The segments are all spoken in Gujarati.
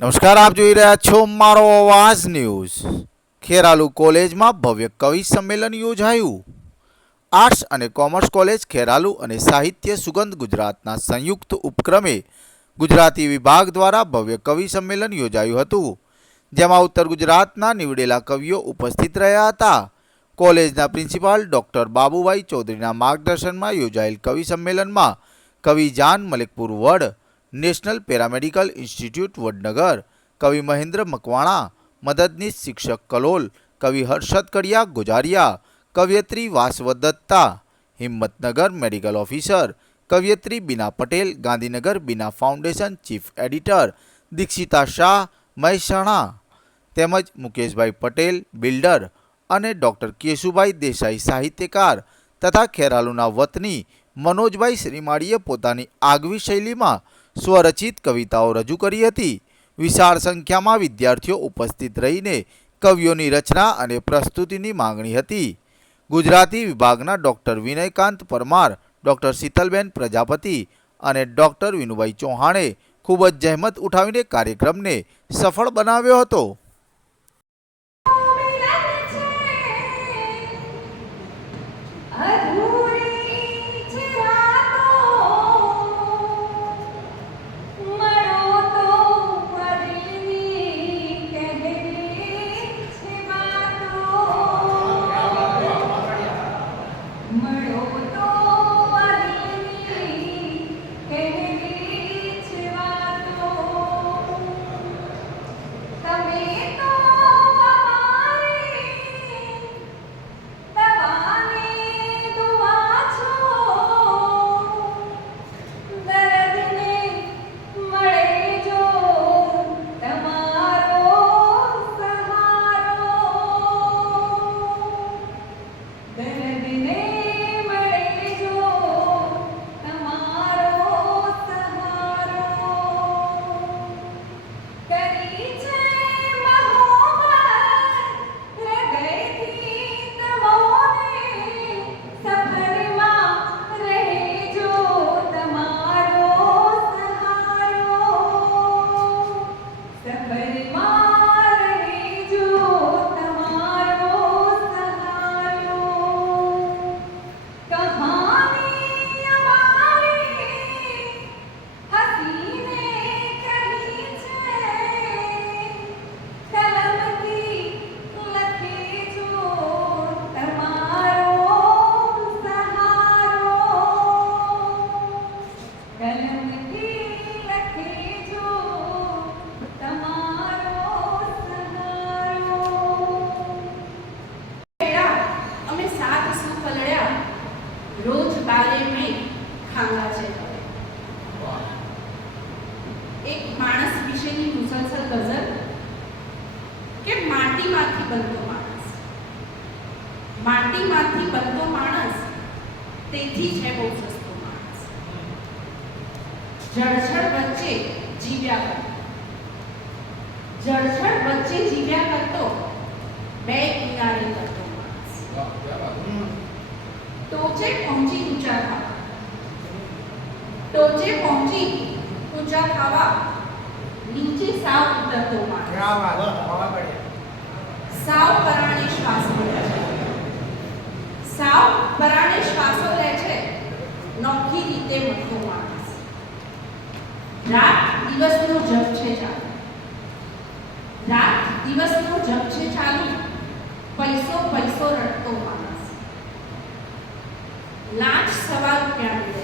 નમસ્કાર, આપ જોઈ રહ્યા છો મારો અવાજ ન્યૂઝ. ખેરાલુ કોલેજમાં ભવ્ય કવિ સંમેલન યોજાયું. આર્ટ્સ અને કોમર્સ કોલેજ ખેરાલુ અને સાહિત્ય સુગંધ ગુજરાતના સંયુક્ત ઉપક્રમે ગુજરાતી વિભાગ દ્વારા ભવ્ય કવિ સંમેલન યોજાયું હતું, જેમાં ઉત્તર ગુજરાતના નીવડેલા કવિઓ ઉપસ્થિત રહ્યા હતા. કોલેજના પ્રિન્સિપાલ ડૉક્ટર બાબુભાઈ ચૌધરીના માર્ગદર્શનમાં યોજાયેલ કવિ સંમેલનમાં કવિ જાન મલિકપુર વડ નેશનલ પેરામેડિકલ ઇન્સ્ટિટ્યૂટ વડનગર. કવિ મહેન્દ્ર મકવાણા, મદદનીશ શિક્ષક કલોલ, કવિ હર્ષદ કડિયા ગુજારિયા, કવિયત્રી Vasavadatta Himmatnagar medical officer, કવિયત્રી Bina Patel, Gandhinagar Bina foundation chief editor, Dikshita Shah Mehsana તેમજ મુકેશભાઈ પટેલ, બિલ્ડર અને ડૉક્ટર કેશુભાઈ દેસાઈ સાહિત્યકાર તથા ખેરાલુના વતની મનોજભાઈ શ્રીમાળીએ પોતાની આગવી શૈલીમાં સ્વરચિત કવિતાઓ રજૂ કરી હતી. વિશાળ સંખ્યામાં વિદ્યાર્થીઓ ઉપસ્થિત રહીને કવિઓની રચના અને પ્રસ્તુતિની માંગણી હતી. ગુજરાતી વિભાગના ડૉક્ટર વિનયકાંત પરમાર, ડૉક્ટર શીતલબેન પ્રજાપતિ અને ડૉક્ટર વિનુભાઈ ચૌહાણે ખૂબ જ જહેમત ઉઠાવીને કાર્યક્રમને સફળ બનાવ્યો હતો. એક માણસ વિશેની મુસલસલ ગઝલ કે માટીમાંથી બનતો માણસ? માટીમાંથી બનતો માણસ તેથી છે બહુ સસ્તો માણસ. જળછળ વચ્ચે જીવ્યા કરતો. જળછળ વચ્ચે જીવ્યા કરતો બે કિનારે કરતો માણસ. ટોચે પહોંચી ઊંચા ખાવા ટોચે પહોંચી ઊંચા થવા નીચે સાવ ઉતરતો માણસ સાવ પરાણે શ્વાસો લે છે. સાવ પરાણે શ્વાસો લે છે નોખી રીતે મથતો માણસ. રાત દિવસનો જપ છે ચાલુ. રાત દિવસનો જપ છે ચાલુ પૈસો પૈસો રટતો માણસ. લાંચ સવા રૂપિયાની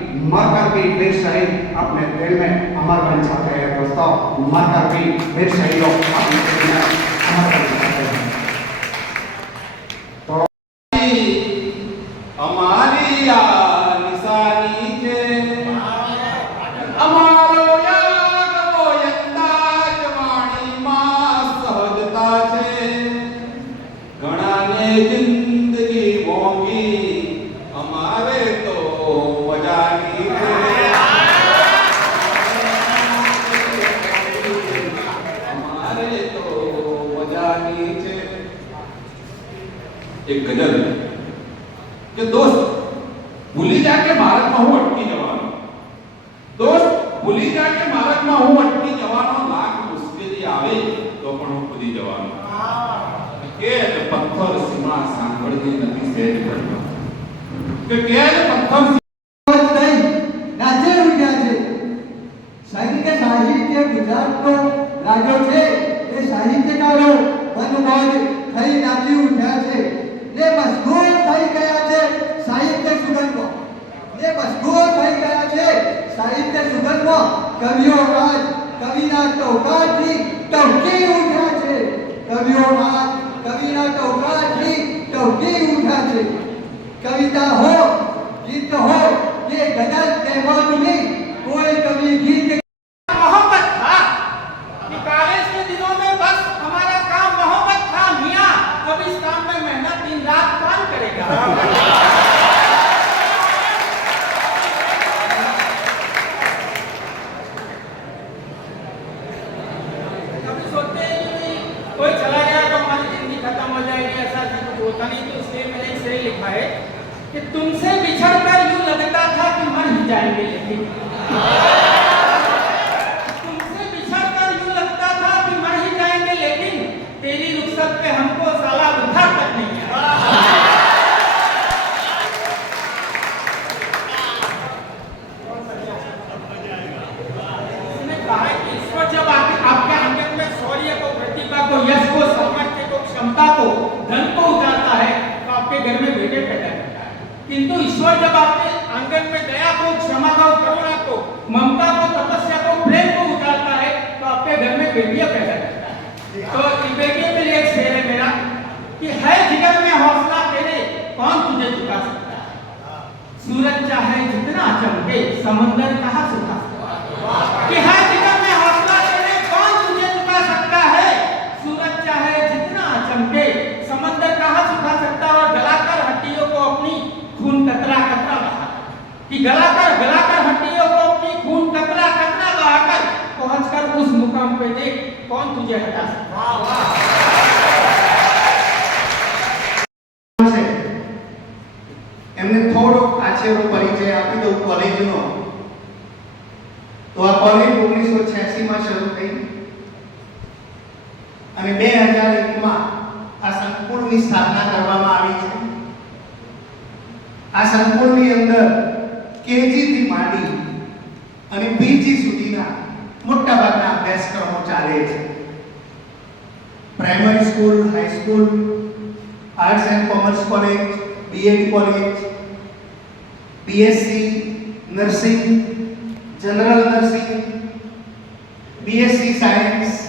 मर कर भी वीर शहीद अपने दिल में अमर बन जाते हैं दोस्तों मर कर भी वीर शहीदों अपने नीचे एक गज़ल कि दोस्त भूली जाके भारत में हूँ अटकी जवानों दोस्त ભૂલી જા કે ભારતમાં હું અટકી જવાનો લાખ મુશ્કેલી આવે તો પણ હું ભૂલી જવાનો કે પથ્થર સીમા સાંભળીને નથી સેટ કરતો કે કે પથ્થર કવિતા હો ગીત હો કે ગઝલ કહેવાનું નહીં. કોઈ કવિ ગીત लेकिन तुमसे बिछड़ कर यूँ लगता था कि मर ही जाएँगे, लेकिन तेरी रुखसत पे हमको साला उठा तक नहीं ईश्वर जब आपके आँगन में शौर्य को, प्रतिभा को, यश को, सामर्थ्य को, क्षमता को, धन को उतारता है तो आपके घर में बेटे पैदा करता है। किंतु ईश्वर जब आपके રૂપિયા પચાસ વાહ વાહ એમને થોડો આછેરો પરિચય આપી દઉં કોલેજનો. તો આ કોલેજ ઓગણીસો માં શરૂ થઈ. અને બે હજાર એકમાં આ સંકુલની સ્થાપના કરવામાં આવી છે. આ સંકુલની અંદર કેજી થી માંડી અને પીજી સુધીના મોટાભાગના અભ્યાસક્રમો ચાલે છે. Primary school high school arts and commerce college BEd college BSc nursing general nursing BSc science